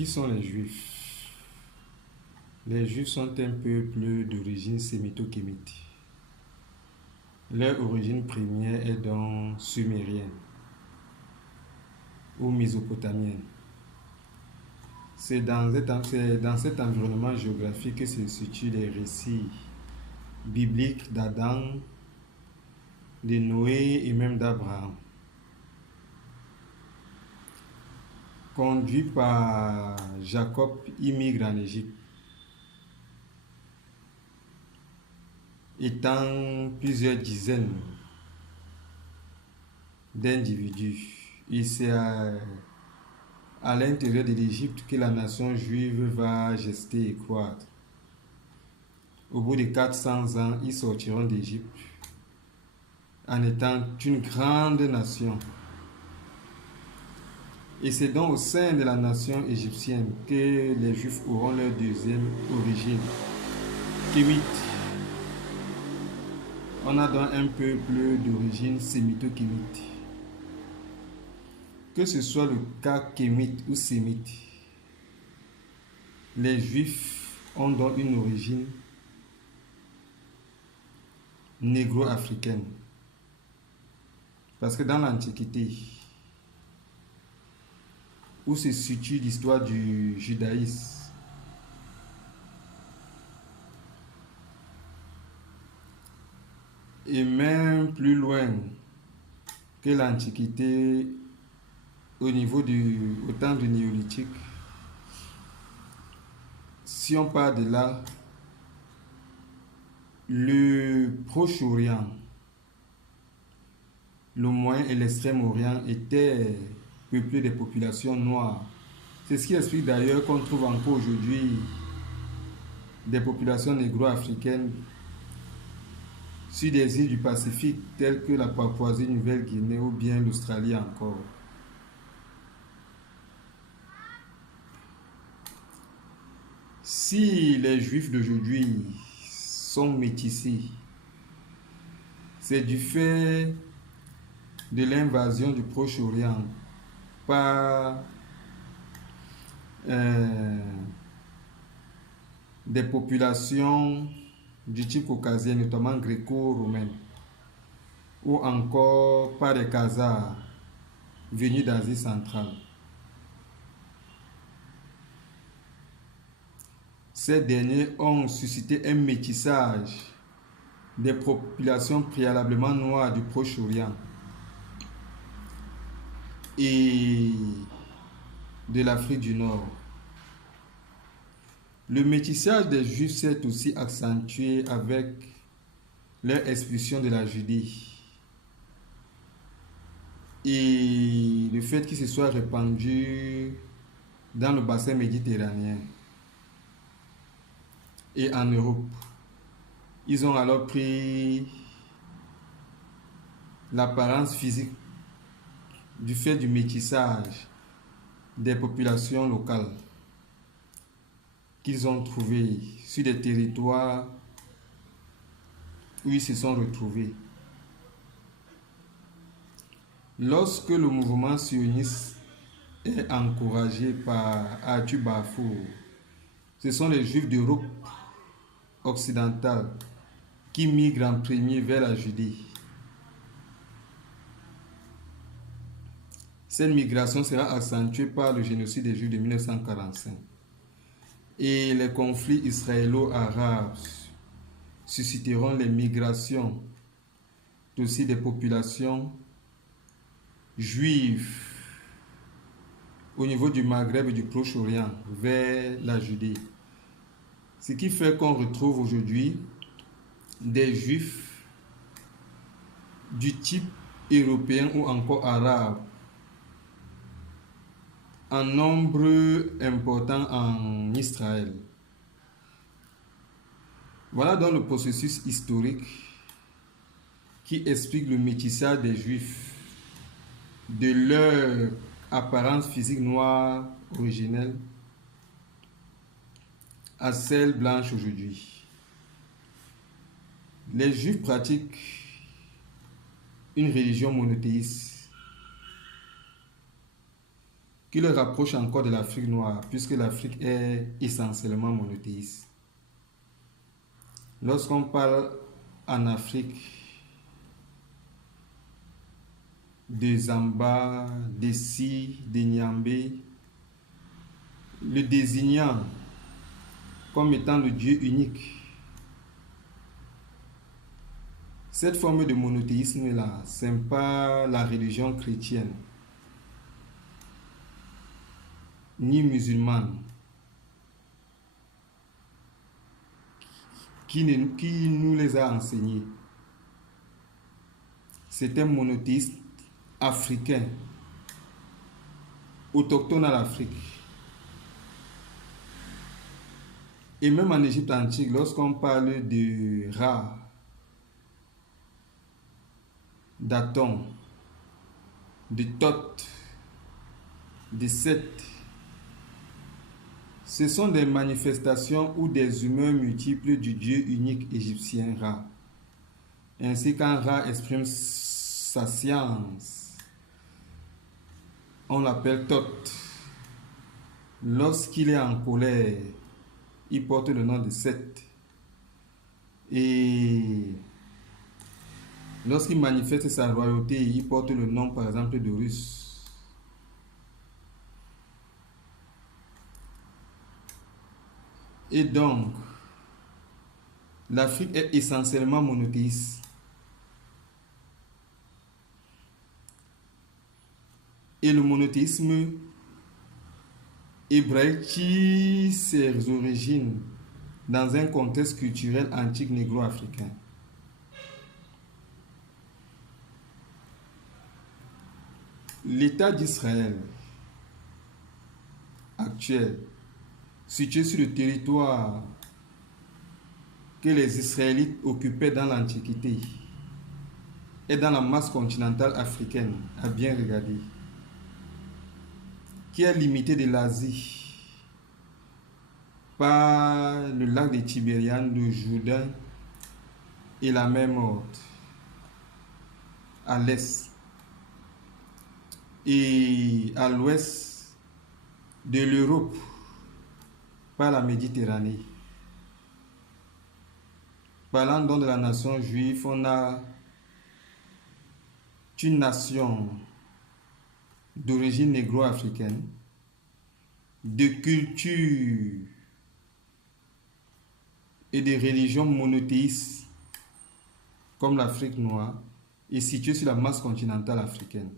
Qui sont les Juifs? Les Juifs sont un peuple d'origine sémito-kémite. Leur origine première est donc sumérienne ou mésopotamienne. C'est dans cet environnement géographique que se situent les récits bibliques d'Adam, de Noé et même d'Abraham. Conduit par Jacob, immigre en Égypte. Étant plusieurs dizaines d'individus, et c'est à l'intérieur de l'Égypte que la nation juive va gester et croître. Au bout de 400 ans, ils sortiront d'Égypte en étant une grande nation. Et c'est donc au sein de la nation égyptienne que les Juifs auront leur deuxième origine, kémite. On a donc un peuple d'origine sémito-kémite. Que ce soit le cas kémite ou sémite, les Juifs ont donc une origine négro-africaine. Parce que dans l'Antiquité, où se situe l'histoire du judaïsme, et même plus loin que l'Antiquité, au temps du néolithique, si on part de là, le Proche-Orient, le Moyen et l'Extrême-Orient étaient peuplés de populations noires. C'est ce qui explique d'ailleurs qu'on trouve encore aujourd'hui des populations négro-africaines sur des îles du Pacifique telles que la Papouasie-Nouvelle-Guinée ou bien l'Australie encore. Si les Juifs d'aujourd'hui sont métissés, c'est du fait de l'invasion du Proche-Orient par des populations du type caucasien, notamment gréco-romaine, ou encore par des Khazars venus d'Asie centrale. Ces derniers ont suscité un métissage des populations préalablement noires du Proche-Orient et de l'Afrique du Nord. Le métissage des Juifs s'est aussi accentué avec leur expulsion de la Judée et le fait qu'ils se soient répandus dans le bassin méditerranéen et en Europe. Ils ont alors pris l'apparence physique du fait du métissage des populations locales qu'ils ont trouvées sur des territoires où ils se sont retrouvés. Lorsque le mouvement sioniste est encouragé par Arthur Balfour, ce sont les Juifs d'Europe occidentale qui migrent en premier vers la Judée. Cette migration sera accentuée par le génocide des Juifs de 1945 et les conflits israélo-arabes susciteront les migrations aussi des populations juives au niveau du Maghreb et du Proche-Orient vers la Judée. Ce qui fait qu'on retrouve aujourd'hui des Juifs du type européen ou encore arabe en nombre important en Israël. Voilà donc le processus historique qui explique le métissage des Juifs de leur apparence physique noire originelle à celle blanche aujourd'hui. Les Juifs pratiquent une religion monothéiste qui le rapproche encore de l'Afrique noire, puisque l'Afrique est essentiellement monothéiste. Lorsqu'on parle en Afrique de Zamba, de Si, de Nyambé, le désignant comme étant le Dieu unique. Cette forme de monothéisme-là, ce n'est pas la religion chrétienne, ni musulmane, qui nous les a enseignés. C'est un monothéisme africain, autochtone à l'Afrique. Et même en Égypte antique, lorsqu'on parle de Ra, d'Aton, de Thoth, de Seth, ce sont des manifestations ou des humeurs multiples du dieu unique égyptien Ra. Ainsi, quand Ra exprime sa science, on l'appelle Thoth. Lorsqu'il est en colère, il porte le nom de Seth. Et lorsqu'il manifeste sa royauté, il porte le nom, par exemple, d'Horus. Et donc, l'Afrique est essentiellement monothéiste. Et le monothéisme hébraïque tire ses origines dans un contexte culturel antique négro-africain. L'État d'Israël actuel, situé sur le territoire que les Israélites occupaient dans l'Antiquité, est dans la masse continentale africaine, à bien regarder, qui est limité de l'Asie par le lac de Tibériade, le Jourdain et la mer Morte à l'est, et à l'ouest de l'Europe par la Méditerranée. Parlant donc de la nation juive, on a une nation d'origine négro-africaine, de culture et de religion monothéistes comme l'Afrique noire, est située sur la masse continentale africaine.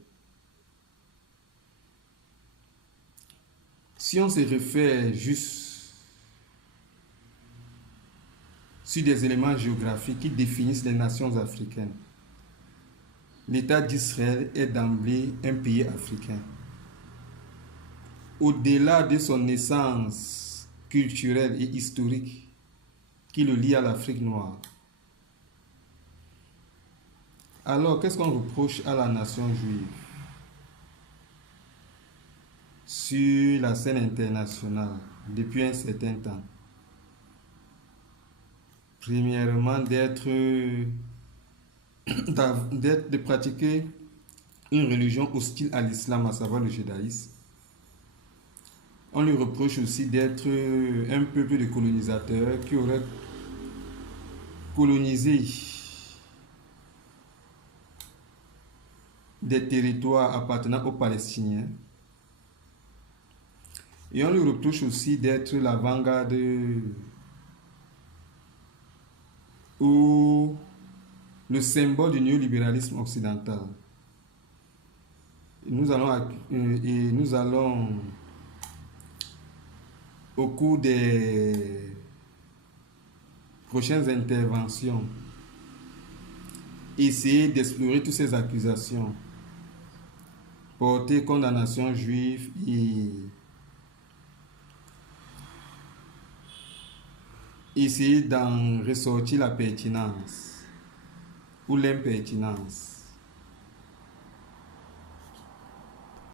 Si on se réfère juste sur des éléments géographiques qui définissent les nations africaines, l'État d'Israël est d'emblée un pays africain. Au-delà de son essence culturelle et historique qui le lie à l'Afrique noire. Alors, qu'est-ce qu'on reproche à la nation juive sur la scène internationale depuis un certain temps? Premièrement, de pratiquer une religion hostile à l'islam, à savoir le judaïsme. On lui reproche aussi d'être un peuple de colonisateurs qui aurait colonisé des territoires appartenant aux Palestiniens. Et on lui reproche aussi d'être l'avant-garde ou le symbole du néolibéralisme occidental. Nous allons au cours des prochaines interventions essayer d'explorer toutes ces accusations portées contre la nation juive et essayer d'en ressortir la pertinence ou l'impertinence.